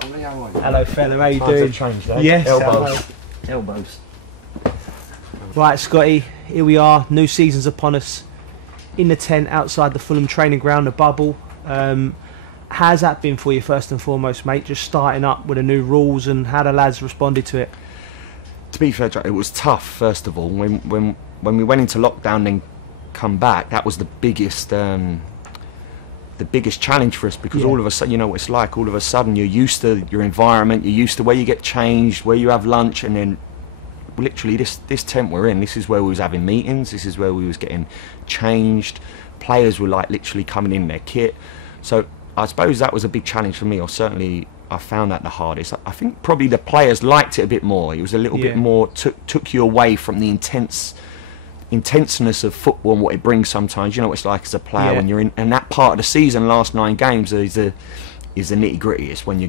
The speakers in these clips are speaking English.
Hello fella, how you doing? Changed, eh? Yes, Elbows. Right, Scotty, here we are, new season's upon us, in the tent outside the Fulham training ground, the bubble. How's that been for you first and foremost, mate, just starting up with the new rules, and how the lads responded to it? To be fair, Jack, it was tough, first of all. When we went into lockdown and come back, that was the biggest challenge for us, because all of a sudden, you know what it's like, all of a sudden you're used to your environment, you're used to where you get changed, where you have lunch, and then literally this tent we're in, this is where we was having meetings, this is where we was getting changed. Players were like literally coming in their kit. So I suppose that was a big challenge for me, or certainly I found that the hardest. I think probably the players liked it a bit more. It was a little bit more, took you away from the intenseness of football and what it brings sometimes. You know what it's like as a player when you're in, and that part of the season, last 9 games, is the nitty gritty. It's when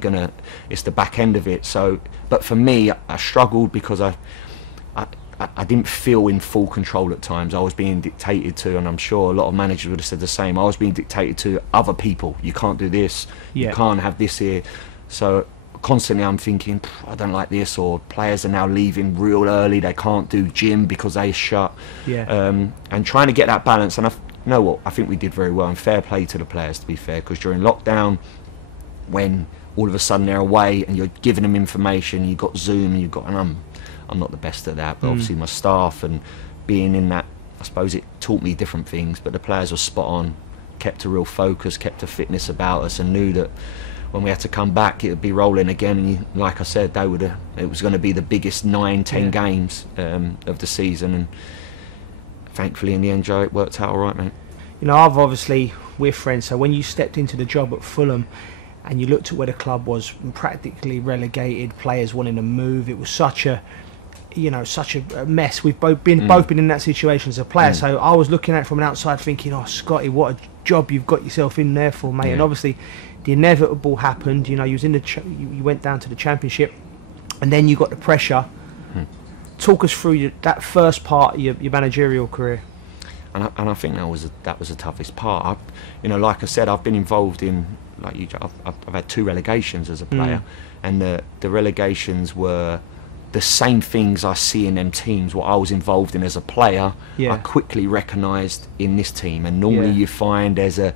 it's the back end of it. So, but for me, I struggled because I didn't feel in full control at times. I was being dictated to, and I'm sure a lot of managers would have said the same. I was being dictated to other people. You can't do this. You can't have this here. So constantly I'm thinking, I don't like this, or players are now leaving real early, they can't do gym because they shut. And trying to get that balance. And you know what, I think we did very well, and fair play to the players, to be fair, because during lockdown, when all of a sudden they're away and you're giving them information, you've got Zoom, and I'm not the best at that, but obviously my staff and being in that, I suppose it taught me different things, but the players were spot on, kept a real focus, kept a fitness about us, and knew that when we had to come back, it would be rolling again. And like I said, it was going to be the biggest 9-10 games of the season, and thankfully in the end, Joe, it worked out all right, mate. You know, we're friends, so when you stepped into the job at Fulham and you looked at where the club was, practically relegated, players wanting to move, it was such a mess. We've both been in that situation as a player, so I was looking at it from an outside thinking, oh Scotty, what a job you've got yourself in there for, mate. And obviously the inevitable happened. You know, you was in you went down to the Championship, and then you got the pressure. Talk us through that first part of your managerial career. And I think that was the toughest part. Like I said, I've been involved in, like you, I've had 2 relegations as a player, and the relegations were the same things I see in them teams, what I was involved in as a player, I quickly recognised in this team. And normally you find there's a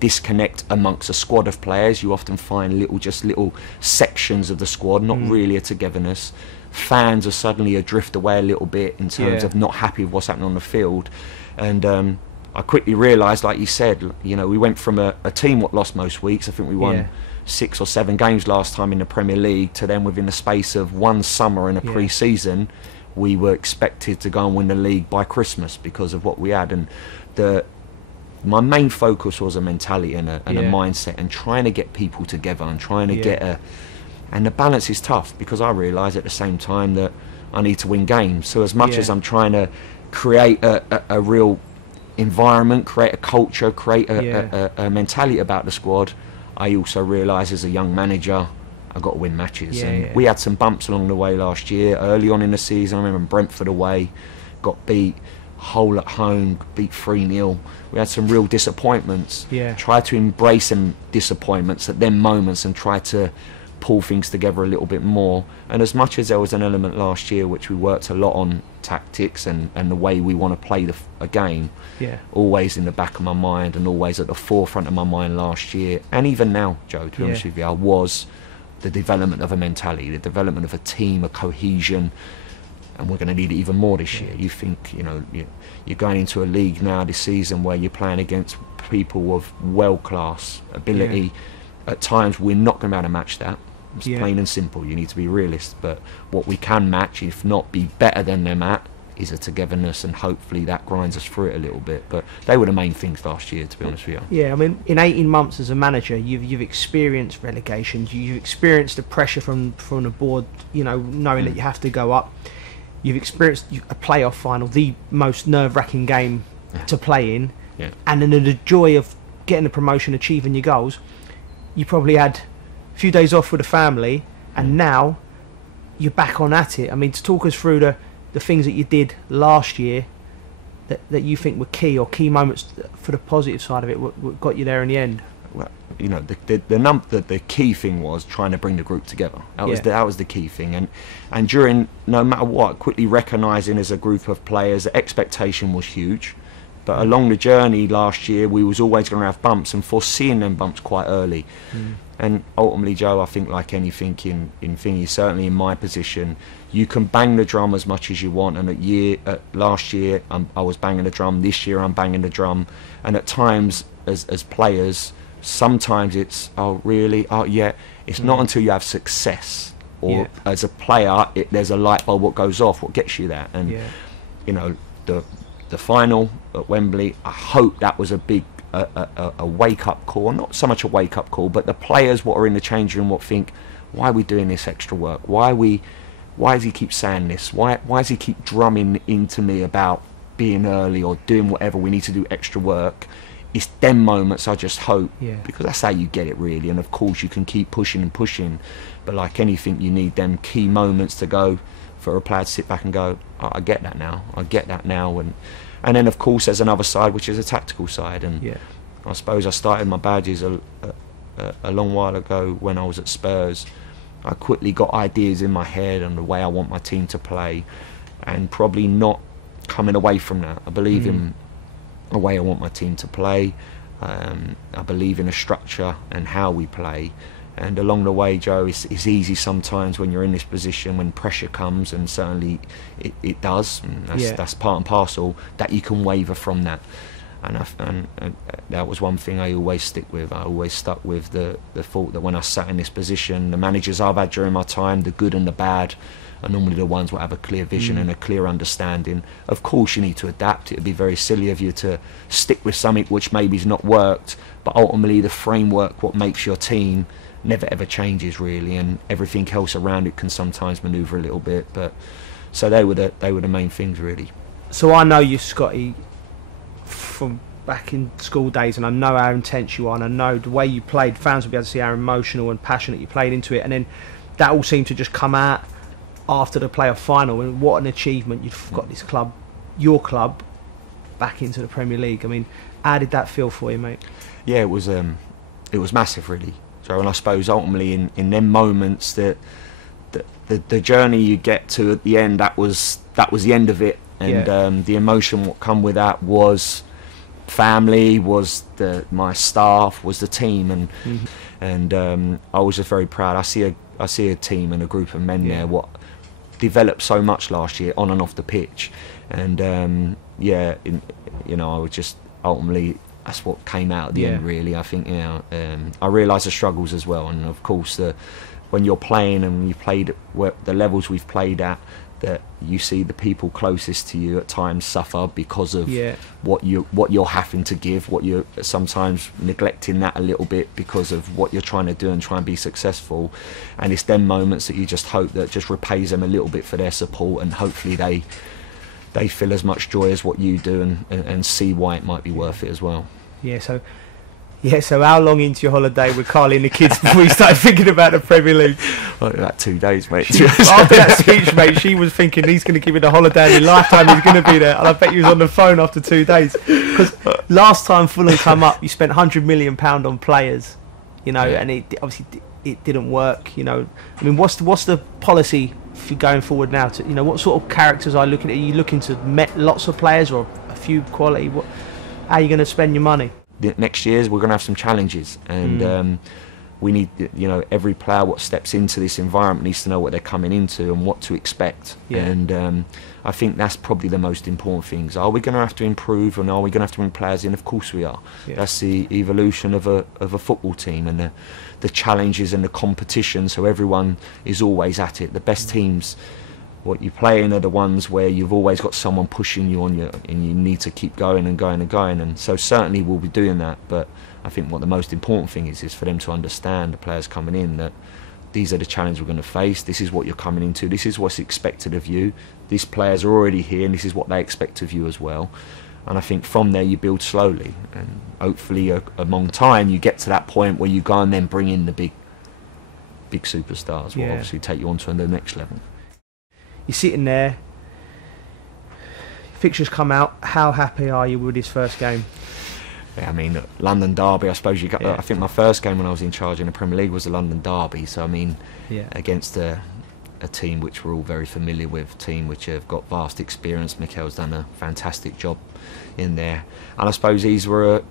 disconnect amongst a squad of players. You often find little sections of the squad, not really a togetherness. Fans are suddenly adrift away a little bit in terms of not happy with what's happening on the field. And I quickly realised, like you said, we went from a team what lost most weeks. I think we won 6 or 7 games last time in the Premier League, to then within the space of 1 summer in a pre-season, we were expected to go and win the league by Christmas because of what we had. And my main focus was a mentality and a mindset, and trying to get people together and trying to get and the balance is tough, because I realise at the same time that I need to win games. So as much as I'm trying to create a real environment, create a culture, create a mentality about the squad, I also realise as a young manager, I've got to win matches. We had some bumps along the way last year, early on in the season. I remember Brentford away, got beat, Hull at home, beat 3-0. We had some real disappointments. Try to embrace them disappointments at them moments and try to pull things together a little bit more. And as much as there was an element last year which we worked a lot on tactics and the way we want to play a game, always in the back of my mind and always at the forefront of my mind last year, and even now, Joe, to be honest with you, was the development of a mentality, the development of a team, a cohesion. And we're going to need it even more this year. You think, you're going into a league now this season where you're playing against people of world-class ability. At times we're not going to be able to match that. It's plain and simple. You need to be realist. But what we can match, if not be better than them at, is a togetherness, and hopefully that grinds us through it a little bit. But they were the main things last year, to be honest with you. I mean, in 18 months as a manager, you've experienced relegations. You've experienced the pressure from the board, knowing that you have to go up. You've experienced a playoff final, the most nerve-wracking game to play in, and then the joy of getting the promotion, achieving your goals. You probably had a few days off with the family, and now you're back on at it. I mean, to talk us through the things that you did last year that you think were key, or key moments for the positive side of it, what got you there in the end. well, you know, the key thing was trying to bring the group together. That was the key thing, and during, no matter what, quickly recognising as a group of players, the expectation was huge. But along the journey last year, we was always going to have bumps, and foreseeing them bumps quite early. And ultimately, Joe, I think like anything in thingy, certainly in my position, you can bang the drum as much as you want. And last year, I was banging the drum. This year, I'm banging the drum. And at times, as players, sometimes it's, oh really, oh yeah. It's not until you have success, or as a player, there's a light bulb what goes off, what gets you there. And you know, the final at Wembley, I hope that was a big a wake-up call. Not so much a wake-up call, but the players what are in the changing room what think, why are we doing this extra work? Why does he keep saying this? Why does he keep drumming into me about being early or doing whatever we need to do extra work? It's them moments I just hope, because that's how you get it really. And of course you can keep pushing and pushing, but like anything, you need them key moments to go for a player to sit back and go, oh, I get that now, and then of course there's another side which is a tactical side. And I suppose I started my badges a long while ago when I was at Spurs. I quickly got ideas in my head on the way I want my team to play, and probably not coming away from that. I believe in the way I want my team to play. I believe in a structure and how we play. And along the way, Joe, it's easy sometimes when you're in this position, when pressure comes, and certainly it does, and that's part and parcel, that you can waver from that. And that was one thing I always stick with. I always stuck with the thought that when I sat in this position, the managers I've had during my time, the good and the bad, are normally the ones that have a clear vision and a clear understanding. Of course you need to adapt. It would be very silly of you to stick with something which maybe's not worked, but ultimately the framework, what makes your team, never ever changes really, and everything else around it can sometimes manoeuvre a little bit. But so they were the main things really. So I know you, Scotty, from back in school days, and I know how intense you are, and I know the way you played, fans will be able to see how emotional and passionate you played into it, and then that all seemed to just come out after the playoff final. And what an achievement, you've got this club, your club, back into the Premier League. I mean, how did that feel for you, mate? Yeah, it was massive really. So, and I suppose ultimately in them moments that the journey you get to at the end, that was the end of it. And the emotion what come with that was family, was my staff, was the team, and I was just very proud. I see a team and a group of men there what developed so much last year on and off the pitch, and I was just ultimately, that's what came out at the end really. I think I realised the struggles as well, and of course when you're playing and you played at the levels we've played at, that you see the people closest to you at times suffer because of what you're having to give, what you're sometimes neglecting that a little bit because of what you're trying to do and try and be successful. And it's them moments that you just hope that just repays them a little bit for their support, and hopefully they feel as much joy as what you do, and see why it might be worth it as well. So how long into your holiday with Carly and the kids before you started thinking about the Premier League? Well, about 2 days, mate. After that speech, mate, she was thinking he's going to give it a holiday in his lifetime, he's going to be there. And I bet he was on the phone after 2 days. Because last time Fulham come up, you spent £100 million on players, and it obviously it didn't work. I mean, what's the policy for going forward now? To what sort of characters are you looking at? Are you looking to met lots of players or a few quality? How are you going to spend your money? The next years we're going to have some challenges, and we need, every player what steps into this environment needs to know what they're coming into and what to expect. And I think that's probably the most important things. Are we going to have to improve, and are we going to have to bring players in? Of course we are. That's the evolution of a football team, and the challenges and the competition, so everyone is always at it. The best teams what you play in are the ones where you've always got someone pushing you on you, and you need to keep going and going and going. And so certainly we'll be doing that, but I think what the most important thing is for them to understand, the players coming in, that these are the challenges we're going to face. This is what you're coming into. This is what's expected of you. These players are already here, and this is what they expect of you as well. And I think from there you build slowly, and hopefully among time you get to that point where you go and then bring in the big superstars. Will obviously take you on to the next level. You're sitting there, fixtures come out. How happy are you with this first game? Yeah, I mean, London derby. I suppose you got. I think my first game when I was in charge in the Premier League was the London derby. So I mean, against a team which we're all very familiar with, a team which have got vast experience. Mikel's done a fantastic job in there, and I suppose these were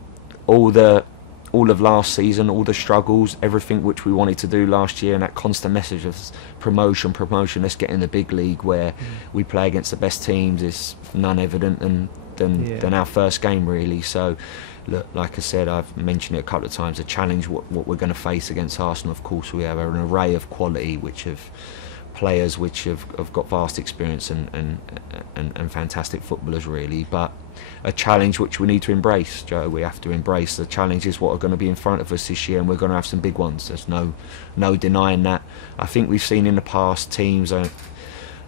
all of last season, all the struggles, everything which we wanted to do last year, and that constant message of promotion, let's get in the big league where we play against the best teams is none evident than our first game, really. So look, like I said, I've mentioned it a couple of times, the challenge what we're going to face against Arsenal. Of course, we have an array of quality which have players which have got vast experience and fantastic footballers, really, but a challenge which we need to embrace, Joe. We have to embrace the challenges what are going to be in front of us this year, and we're going to have some big ones. There's no denying that. I think we've seen in the past teams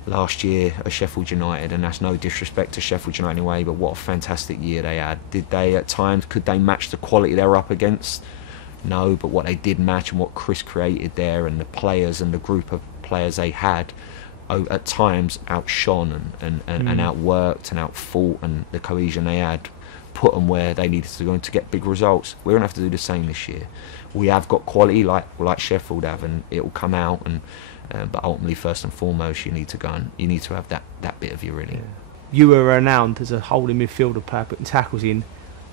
last year Sheffield United, and that's no disrespect to Sheffield United anyway, but what a fantastic year they had. Did they at times, could they match the quality they were up against? No, but what they did match and what Chris created there, and the players and the group of players they had at times outshone and outworked and outfought, and the cohesion they had put them where they needed to go to get big results. We're going to have to do the same this year. We have got quality like Sheffield have, and it will come out, and but ultimately, first and foremost, you need to go and you need to have that bit of you, really. You were renowned as a holding midfielder player putting tackles in.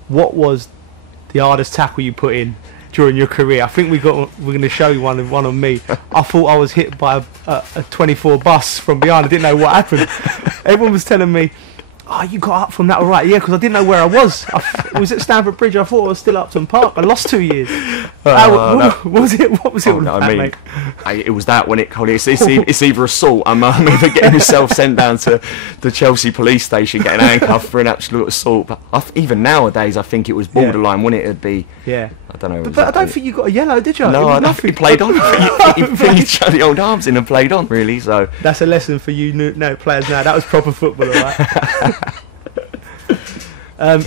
What was the hardest tackle you put in during your career? I think we're going to show you one on me. I thought I was hit by a 24 bus from behind. I didn't know what happened. Everyone was telling me, "Oh, you got up from that all right?" Yeah, because I didn't know where I was. I was at Stamford Bridge. I thought I was still at Upton Park. I lost 2 years. What was it? What was it? Mate? It was that when it's either assault. I'm either getting myself sent down to the Chelsea police station, getting handcuffed for an absolute assault. But even nowadays, I think it was borderline. Wouldn't it? It'd be. Yeah. I don't know. But I don't think you got a yellow, did you? No, I don't think he played on. He shut the old arms in and played on, really. So that's a lesson for you players now. That was proper football, alright.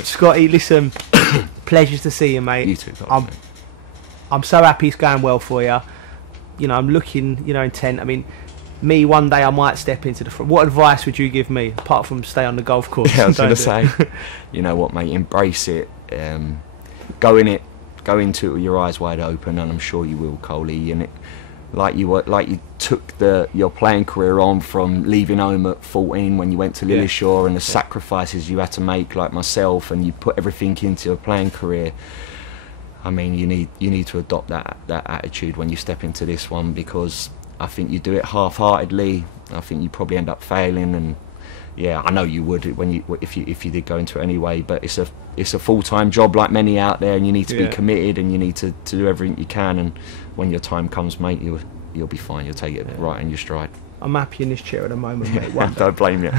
Scotty, listen, pleasures to see you, mate. You too. I'm so happy it's going well for you. You know, I'm looking, intent. I mean, me one day I might step into the front. What advice would you give me apart from stay on the golf course? Yeah, I was going to say, you know what, mate, embrace it. Go into it with your eyes wide open, and I'm sure you will, Coley. And like you took your playing career on from leaving home at 14 when you went to Lilleshall, and the sacrifices you had to make, like myself, and you put everything into your playing career. I mean, you need to adopt that attitude when you step into this one, because I think you do it half-heartedly. I think you probably end up failing, and yeah, I know you would if you did go into it anyway. But it's a full-time job like many out there, and you need to be committed, and you need to do everything you can. And when your time comes, mate, you'll be fine. You'll take it right in your stride. I'm happy in this chair at the moment, mate. Don't blame you.